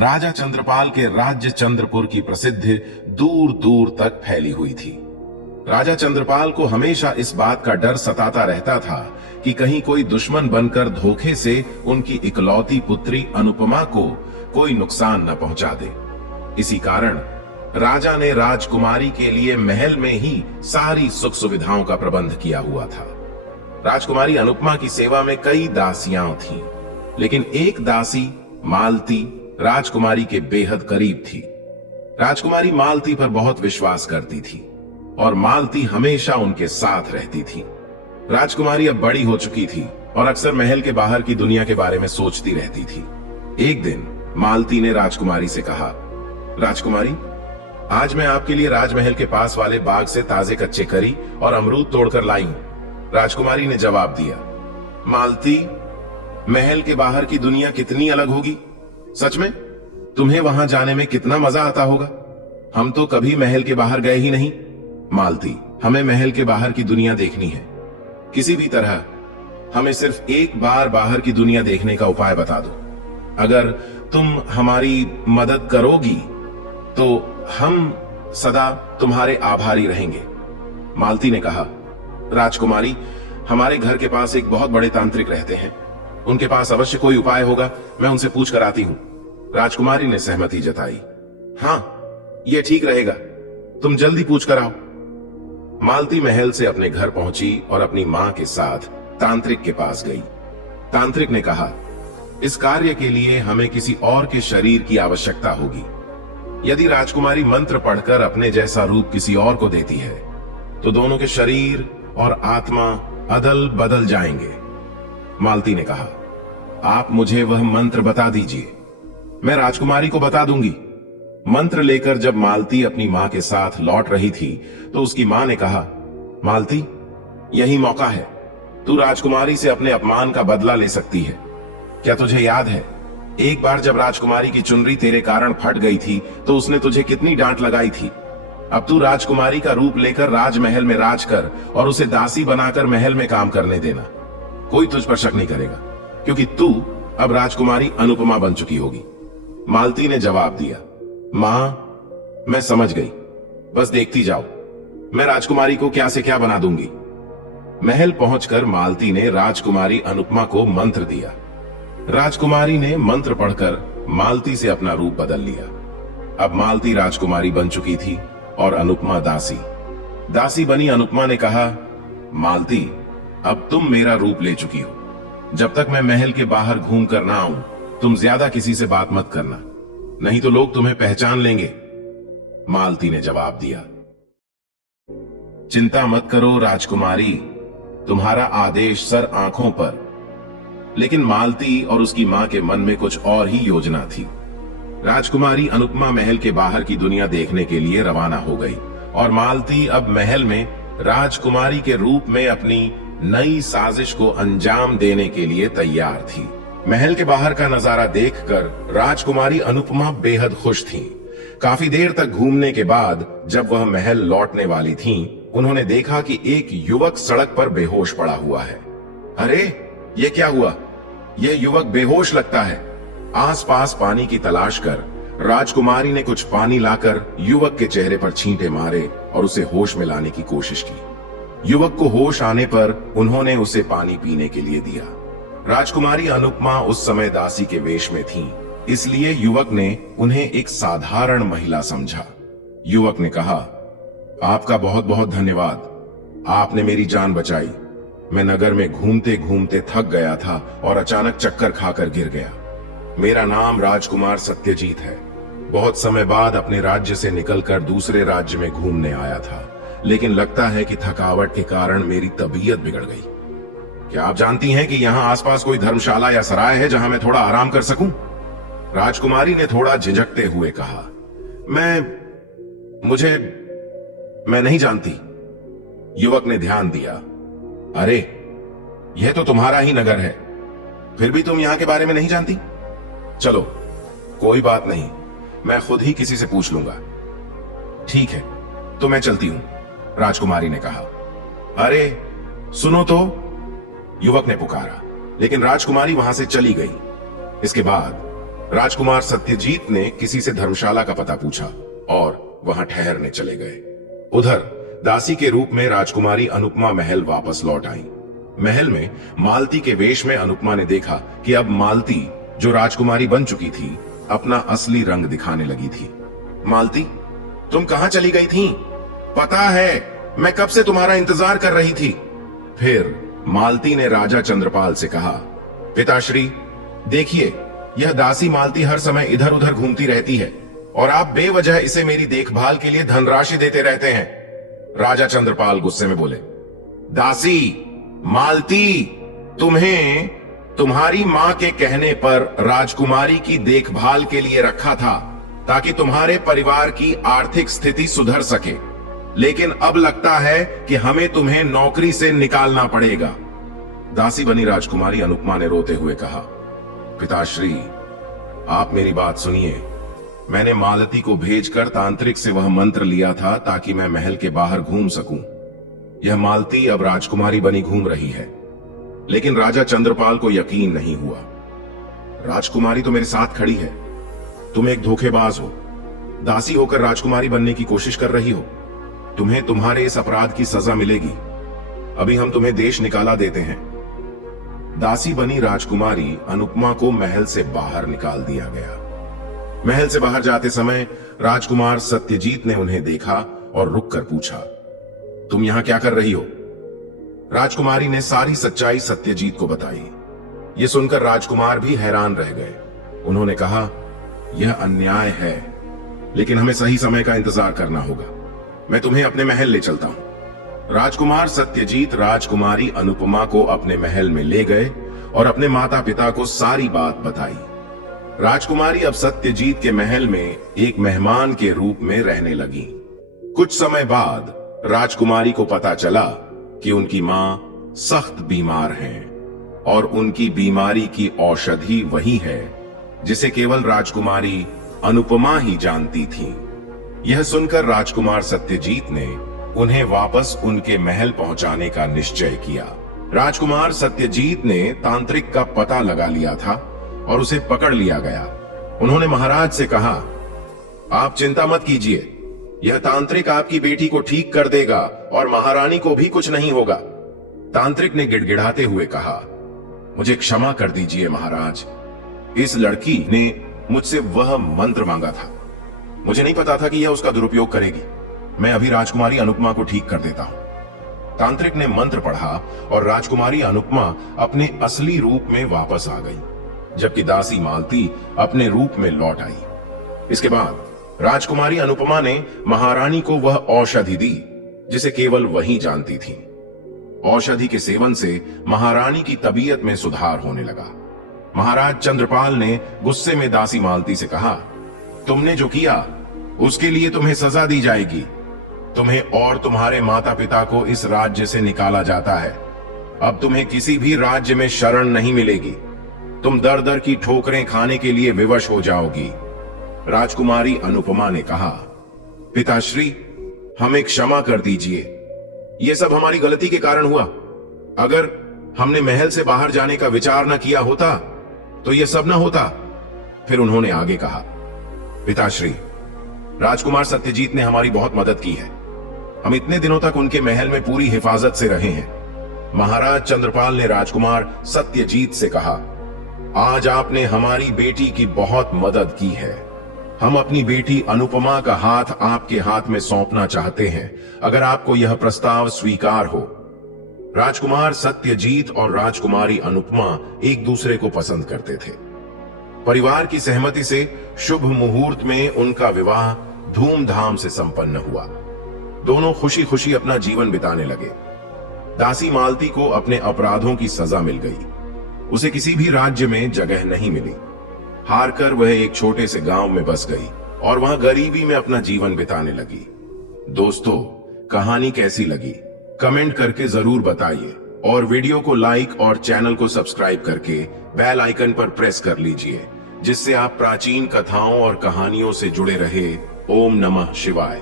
राजा चंद्रपाल के राज्य चंद्रपुर की प्रसिद्धि दूर दूर तक फैली हुई थी। राजा चंद्रपाल को हमेशा इस बात का डर सताता रहता था कि कहीं कोई दुश्मन बनकर धोखे से उनकी इकलौती पुत्री अनुपमा को कोई नुकसान न पहुंचा दे। इसी कारण राजा ने राजकुमारी के लिए महल में ही सारी सुख सुविधाओं का प्रबंध किया हुआ था। राजकुमारी अनुपमा की सेवा में कई दासियां थीं, लेकिन एक दासी मालती राजकुमारी के बेहद करीब थी। राजकुमारी मालती पर बहुत विश्वास करती थी और मालती हमेशा उनके साथ रहती थी। राजकुमारी अब बड़ी हो चुकी थी और अक्सर महल के बाहर की दुनिया के बारे में सोचती रहती थी। एक दिन मालती ने राजकुमारी से कहा, राजकुमारी, आज मैं आपके लिए राजमहल के पास वाले बाग से ताजे कच्चे करी और अमरूद तोड़कर लाई हूं। राजकुमारी ने जवाब दिया, मालती, महल के बाहर की दुनिया कितनी अलग होगी। सच में तुम्हें वहां जाने में कितना मजा आता होगा। हम तो कभी महल के बाहर गए ही नहीं। मालती, हमें महल के बाहर की दुनिया देखनी है। किसी भी तरह हमें सिर्फ एक बार बाहर की दुनिया देखने का उपाय बता दो। अगर तुम हमारी मदद करोगी तो हम सदा तुम्हारे आभारी रहेंगे। मालती ने कहा, राजकुमारी, हमारे घर के पास एक बहुत बड़े तांत्रिक रहते हैं। उनके पास अवश्य कोई उपाय होगा, मैं उनसे पूछ कर आती हूं। राजकुमारी ने सहमति जताई। हां, यह ठीक रहेगा, तुम जल्दी पूछ कर आओ। मालती महल से अपने घर पहुंची और अपनी मां के साथ तांत्रिक के पास गई। तांत्रिक ने कहा, इस कार्य के लिए हमें किसी और के शरीर की आवश्यकता होगी। यदि राजकुमारी मंत्र पढ़कर अपने जैसा रूप किसी और को देती है तो दोनों के शरीर और आत्मा अदल बदल जाएंगे। मालती ने कहा, आप मुझे वह मंत्र बता दीजिए, मैं राजकुमारी को बता दूंगी। मंत्र लेकर जब मालती अपनी मां के साथ लौट रही थी तो उसकी मां ने कहा, मालती, यही मौका है, तू राजकुमारी से अपने अपमान का बदला ले सकती है। क्या तुझे याद है, एक बार जब राजकुमारी की चुनरी तेरे कारण फट गई थी तो उसने तुझे कितनी डांट लगाई थी। अब तू राजकुमारी का रूप लेकर राजमहल में राज कर और उसे दासी बनाकर महल में काम करने देना। कोई तुझ पर शक नहीं करेगा, क्योंकि तू अब राजकुमारी अनुपमा बन चुकी होगी। मालती ने जवाब दिया, मां, मैं समझ गई, बस देखती जाओ, मैं राजकुमारी को क्या से क्या बना दूंगी। महल पहुंचकर मालती ने राजकुमारी अनुपमा को मंत्र दिया। राजकुमारी ने मंत्र पढ़कर मालती से अपना रूप बदल लिया। अब मालती राजकुमारी बन चुकी थी और अनुपमा दासी। दासी बनी अनुपमा ने कहा, मालती, अब तुम मेरा रूप ले चुकी हो। जब तक मैं महल के बाहर घूम कर ना आऊं, तुम ज्यादा किसी से बात मत करना, नहीं तो लोग तुम्हें पहचान लेंगे। मालती ने जवाब दिया, चिंता मत करो राजकुमारी, तुम्हारा आदेश सर आंखों पर। लेकिन मालती और उसकी मां के मन में कुछ और ही योजना थी। राजकुमारी अनुपमा महल के बाहर की दुनिया देखने के लिए रवाना हो गई और मालती अब महल में राजकुमारी के रूप में अपनी नई साजिश को अंजाम देने के लिए तैयार थी। महल के बाहर का नजारा देखकर राजकुमारी अनुपमा बेहद खुश थीं। काफी देर तक घूमने के बाद जब वह महल लौटने वाली थीं, उन्होंने देखा कि एक युवक सड़क पर बेहोश पड़ा हुआ है। अरे, ये क्या हुआ? यह युवक बेहोश लगता है। आसपास पानी की तलाश कर राजकुमारी ने कुछ पानी लाकर युवक के चेहरे पर छींटे मारे और उसे होश में लाने की कोशिश की। युवक को होश आने पर उन्होंने उसे पानी पीने के लिए दिया। राजकुमारी अनुपमा उस समय दासी के वेश में थीं, इसलिए युवक ने उन्हें एक साधारण महिला समझा। युवक ने कहा, आपका बहुत बहुत धन्यवाद, आपने मेरी जान बचाई। मैं नगर में घूमते घूमते थक गया था और अचानक चक्कर खाकर गिर गया। मेरा नाम राजकुमार सत्यजीत है। बहुत समय बाद अपने राज्य से निकलकर दूसरे राज्य में घूमने आया था, लेकिन लगता है कि थकावट के कारण मेरी तबीयत बिगड़ गई। क्या आप जानती हैं कि यहाँ आसपास कोई धर्मशाला या सराय है जहां मैं थोड़ा आराम कर सकूं? राजकुमारी ने थोड़ा झिझकते हुए कहा, मैं नहीं जानती। युवक ने ध्यान दिया, अरे, यह तो तुम्हारा ही नगर है, फिर भी तुम यहां के बारे में नहीं जानती? चलो, कोई बात नहीं, मैं खुद ही किसी से पूछ लूंगा। ठीक है, तो मैं चलती हूं, राजकुमारी ने कहा। अरे सुनो तो, युवक ने पुकारा, लेकिन राजकुमारी वहां से चली गई। इसके बाद राजकुमार सत्यजीत ने किसी से धर्मशाला का पता पूछा और वहां ठहरने चले गए। उधर दासी के रूप में राजकुमारी अनुपमा महल वापस लौट आई। महल में मालती के वेश में अनुपमा ने देखा कि अब मालती, जो राजकुमारी बन चुकी थी, अपना असली रंग दिखाने लगी थी। मालती, तुम कहां चली गई थी? पता है, मैं कब से तुम्हारा इंतजार कर रही थी। फिर मालती ने राजा चंद्रपाल से कहा, पिताश्री, देखिए, यह दासी मालती हर समय इधर उधर घूमती रहती है और आप बेवजह इसे मेरी देखभाल के लिए धनराशि देते रहते हैं। राजा चंद्रपाल गुस्से में बोले, दासी मालती, तुम्हें तुम्हारी मां के कहने पर राजकुमारी की देखभाल के लिए रखा था ताकि तुम्हारे परिवार की आर्थिक स्थिति सुधर सके, लेकिन अब लगता है कि हमें तुम्हें नौकरी से निकालना पड़ेगा। दासी बनी राजकुमारी अनुपमा ने रोते हुए कहा, पिताश्री, आप मेरी बात सुनिए। मैंने मालती को भेजकर तांत्रिक से वह मंत्र लिया था ताकि मैं महल के बाहर घूम सकूं। यह मालती अब राजकुमारी बनी घूम रही है, लेकिन राजा चंद्रपाल को यकीन नहीं हुआ। राजकुमारी तो मेरे साथ खड़ी है, तुम एक धोखेबाज हो, दासी होकर राजकुमारी बनने की कोशिश कर रही हो। तुम्हें तुम्हारे इस अपराध की सजा मिलेगी। अभी हम तुम्हें देश निकाला देते हैं। दासी बनी राजकुमारी अनुपमा को महल से बाहर निकाल दिया गया। महल से बाहर जाते समय राजकुमार सत्यजीत ने उन्हें देखा और रुककर पूछा, तुम यहां क्या कर रही हो? राजकुमारी ने सारी सच्चाई सत्यजीत को बताई। यह सुनकर राजकुमार भी हैरान रह गए। उन्होंने कहा, यह अन्याय है, लेकिन हमें सही समय का इंतजार करना होगा। मैं तुम्हें अपने महल ले चलता हूं। राजकुमार सत्यजीत राजकुमारी अनुपमा को अपने महल में ले गए और अपने माता पिता को सारी बात बताई। राजकुमारी अब सत्यजीत के महल में एक मेहमान के रूप में रहने लगी। कुछ समय बाद राजकुमारी को पता चला कि उनकी मां सख्त बीमार हैं और उनकी बीमारी की औषधि वही है जिसे केवल राजकुमारी अनुपमा ही जानती थी। यह सुनकर राजकुमार सत्यजीत ने उन्हें वापस उनके महल पहुंचाने का निश्चय किया। राजकुमार सत्यजीत ने तांत्रिक का पता लगा लिया था और उसे पकड़ लिया गया। उन्होंने महाराज से कहा, आप चिंता मत कीजिए, यह तांत्रिक आपकी बेटी को ठीक कर देगा और महारानी को भी कुछ नहीं होगा। तांत्रिक ने गिड़गिड़ाते हुए कहा, मुझे क्षमा कर दीजिए महाराज, इस लड़की ने मुझसे वह मंत्र मांगा था। मुझे नहीं पता था कि यह उसका दुरुपयोग करेगी। मैं अभी राजकुमारी अनुपमा को ठीक कर देता हूं। तांत्रिक ने मंत्र पढ़ा और राजकुमारी अनुपमा अपने असली रूप में वापस आ गई, जबकि दासी मालती अपने रूप में लौट आई। इसके बाद राजकुमारी अनुपमा ने महारानी को वह औषधि दी जिसे केवल वही जानती थी। औषधि के सेवन से महारानी की तबीयत में सुधार होने लगा। महाराज चंद्रपाल ने गुस्से में दासी मालती से कहा, तुमने जो किया उसके लिए तुम्हें सजा दी जाएगी। तुम्हें और तुम्हारे माता पिता को इस राज्य से निकाला जाता है। अब तुम्हें किसी भी राज्य में शरण नहीं मिलेगी। तुम दर दर की ठोकरें खाने के लिए विवश हो जाओगी। राजकुमारी अनुपमा ने कहा, पिताश्री, हमें क्षमा कर दीजिए, यह सब हमारी गलती के कारण हुआ। अगर हमने महल से बाहर जाने का विचार न किया होता तो यह सब न होता। फिर उन्होंने आगे कहा, पिताश्री, राजकुमार सत्यजीत ने हमारी बहुत मदद की है। हम इतने दिनों तक उनके महल में पूरी हिफाजत से रहे हैं। महाराज चंद्रपाल ने राजकुमार सत्यजीत से कहा, आज आपने हमारी बेटी की बहुत मदद की है। हम अपनी बेटी अनुपमा का हाथ आपके हाथ में सौंपना चाहते हैं, अगर आपको यह प्रस्ताव स्वीकार हो। राजकुमार सत्यजीत और राजकुमारी अनुपमा एक दूसरे को पसंद करते थे। परिवार की सहमति से शुभ मुहूर्त में उनका विवाह धूमधाम से संपन्न हुआ। दोनों खुशी खुशी अपना जीवन बिताने लगे। दासी मालती को अपने अपराधों की सजा मिल गई। उसे किसी भी राज्य में जगह नहीं मिली। हारकर वह एक छोटे से गांव में बस गई और वहां गरीबी में अपना जीवन बिताने लगी। दोस्तों, कहानी कैसी लगी कमेंट करके जरूर बताइए और वीडियो को लाइक और चैनल को सब्सक्राइब करके बेल आइकन पर प्रेस कर लीजिए, जिससे आप प्राचीन कथाओं और कहानियों से जुड़े रहे। ओम नमः शिवाय।